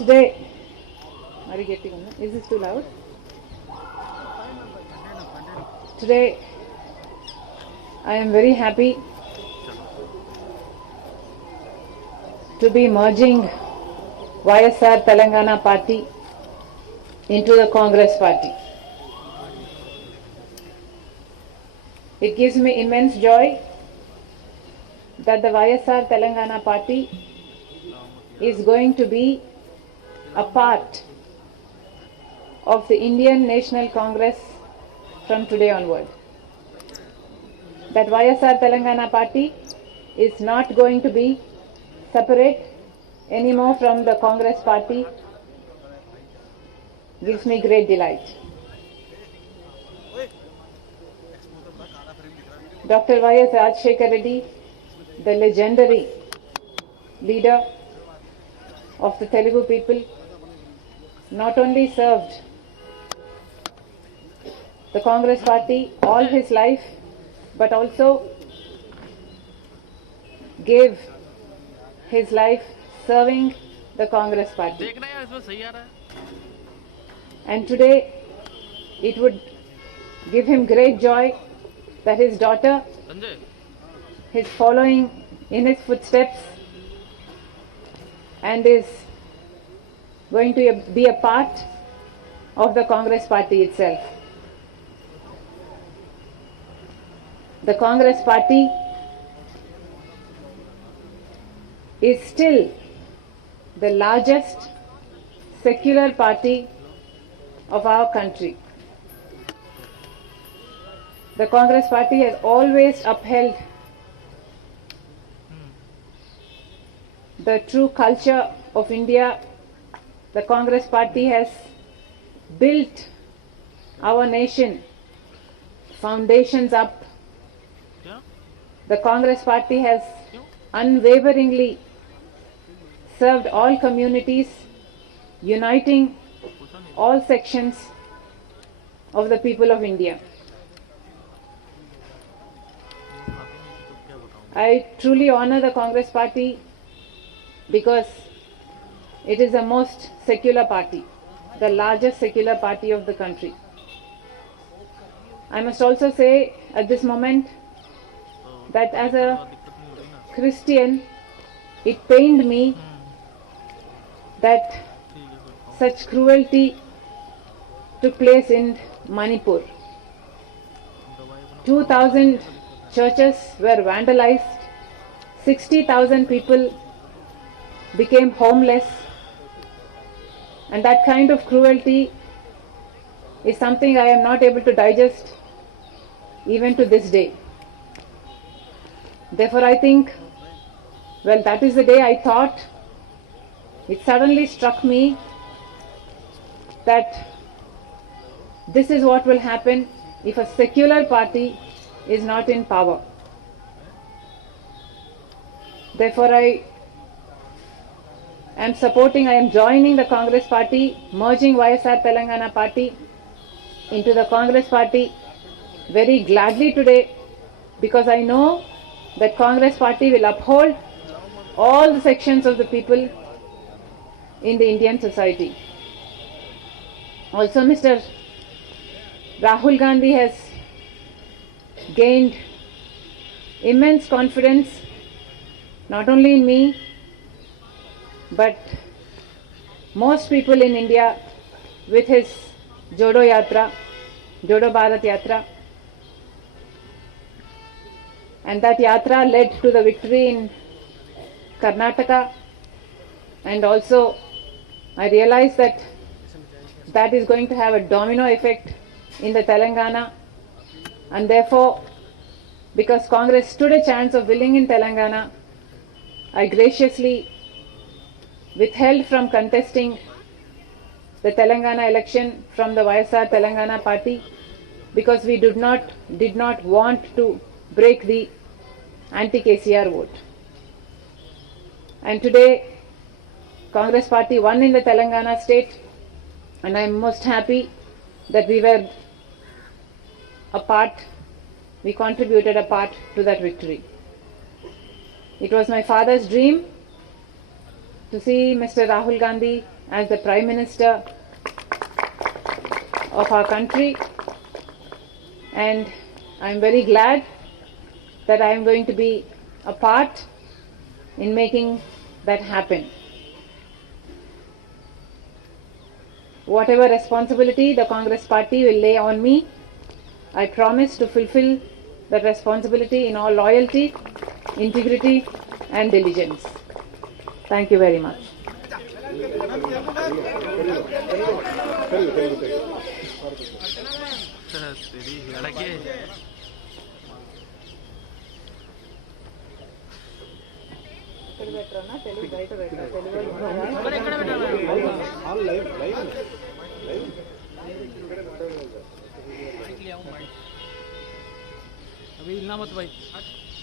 Today, is this too loud? Today, I am very happy to be merging YSR Telangana Party into the Congress Party. It gives me immense joy that the YSR Telangana Party is going to be a part of the Indian National Congress from today onward. That YSR Telangana Party is not going to be separate anymore from the Congress Party gives me great delight. Dr. Y.S. Rajshekhar Reddy, the legendary leader of the Telugu people, not only served the Congress Party all his life, but also gave his life serving the Congress Party. And today it would give him great joy that his daughter is following in his footsteps and is going to be a part of the Congress Party itself. The Congress Party is still the largest secular party of our country. The Congress Party has always upheld the true culture of India. The Congress Party has built our nation foundations up. The Congress Party has unwaveringly served all communities, uniting all sections of the people of India. I truly honor the Congress Party because it is the most secular party, the largest secular party of the country. I must also say at this moment that as a Christian, it pained me that such cruelty took place in Manipur. 2,000 churches were vandalized, 60,000 people became homeless, and that kind of cruelty is something I am not able to digest even to this day. Therefore I think, well, that is the day I thought, it suddenly struck me that this is what will happen if a secular party is not in power. Therefore I am joining the Congress Party, merging YSR Telangana Party into the Congress Party very gladly today, because I know that Congress Party will uphold all the sections of the people in the Indian society. Also, Mr. Rahul Gandhi has gained immense confidence not only in me, but most people in India with his Jodo Yatra, Jodo Bharat Yatra. And that yatra led to the victory in Karnataka, and also I realized that that is going to have a domino effect in the Telangana, and therefore, because Congress stood a chance of winning in Telangana, I graciously withheld from contesting the Telangana election from the YSR Telangana Party, because we did not want to break the anti-KCR vote. And today Congress Party won in the Telangana state, and I am most happy that we contributed a part to that victory. It was my father's dream to see Mr. Rahul Gandhi as the Prime Minister of our country, and I am very glad that I am going to be a part in making that happen. Whatever responsibility the Congress Party will lay on me, I promise to fulfill that responsibility in all loyalty, integrity and diligence. Thank you very much.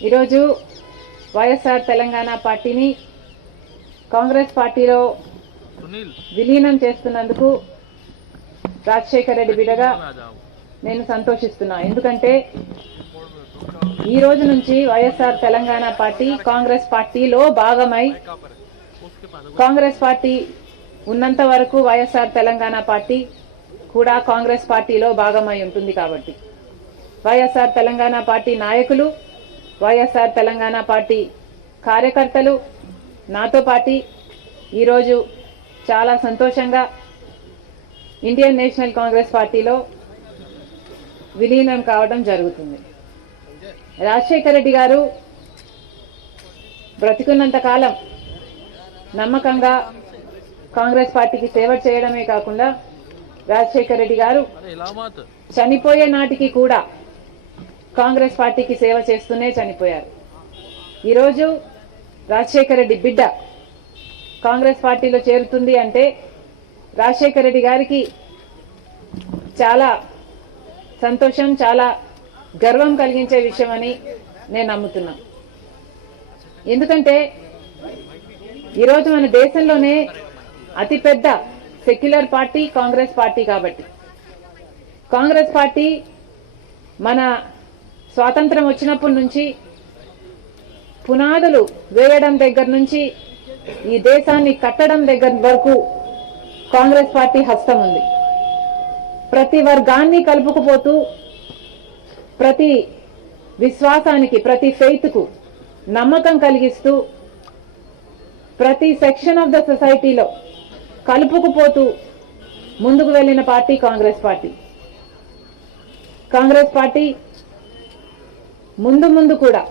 ఈరోజు వైఎస్ఆర్ తెలంగాణ పార్టీని కాంగ్రెస్ పార్టీలో విలీనం చేస్తున్నందుకు రాజశేఖర్ రెడ్డి బిడ్డగా నేను సంతోషిస్తున్నా. ఎందుకంటే ఈ రోజు నుంచి వైఎస్ఆర్ తెలంగాణ పార్టీ కాంగ్రెస్ పార్టీలో భాగమై, కాంగ్రెస్ పార్టీ ఉన్నంత వరకు వైఎస్ఆర్ తెలంగాణ పార్టీ కూడా కాంగ్రెస్ పార్టీలో భాగమై ఉంటుంది. కాబట్టి వైఎస్ఆర్ తెలంగాణ పార్టీ నాయకులు, వైఎస్ఆర్ తెలంగాణ పార్టీ కార్యకర్తలు నాతో పాటు ఈరోజు చాలా సంతోషంగా ఇండియన్ నేషనల్ కాంగ్రెస్ పార్టీలో విలీనం కావడం జరుగుతుంది. రాజశేఖర్ రెడ్డి గారు బ్రతికున్నంత కాలం నమ్మకంగా కాంగ్రెస్ పార్టీకి సేవ చేయడమే కాకుండా రాజశేఖర్ రెడ్డి గారు చనిపోయే నాటికి కూడా కాంగ్రెస్ పార్టీకి సేవ చేస్తూనే చనిపోయారు. ఈరోజు రాజశేఖర్ రెడ్డి బిడ్డ కాంగ్రెస్ పార్టీలో చేరుతుంది అంటే రాజశేఖర్ రెడ్డి గారికి చాలా సంతోషం, చాలా గర్వం కలిగించే విషయం అని నేను నమ్ముతున్నా. ఎందుకంటే ఈరోజు మన దేశంలోనే అతిపెద్ద సెక్యులర్ పార్టీ కాంగ్రెస్ పార్టీ. కాబట్టి కాంగ్రెస్ పార్టీ మన స్వాతంత్రం వచ్చినప్పటి నుంచి పునాదులు వేయడం దగ్గర నుంచి ఈ దేశాన్ని కట్టడం దగ్గర వరకు కాంగ్రెస్ పార్టీ హస్తం ఉంది. ప్రతి వర్గాన్ని కలుపుకుపోతూ, ప్రతి విశ్వాసానికి, ప్రతి ఫెయిత్కు నమ్మకం కలిగిస్తూ, ప్రతి సెక్షన్ ఆఫ్ ద సొసైటీలో కలుపుకుపోతూ ముందుకు వెళ్లిన party Congress party. Congress party ముందు కూడా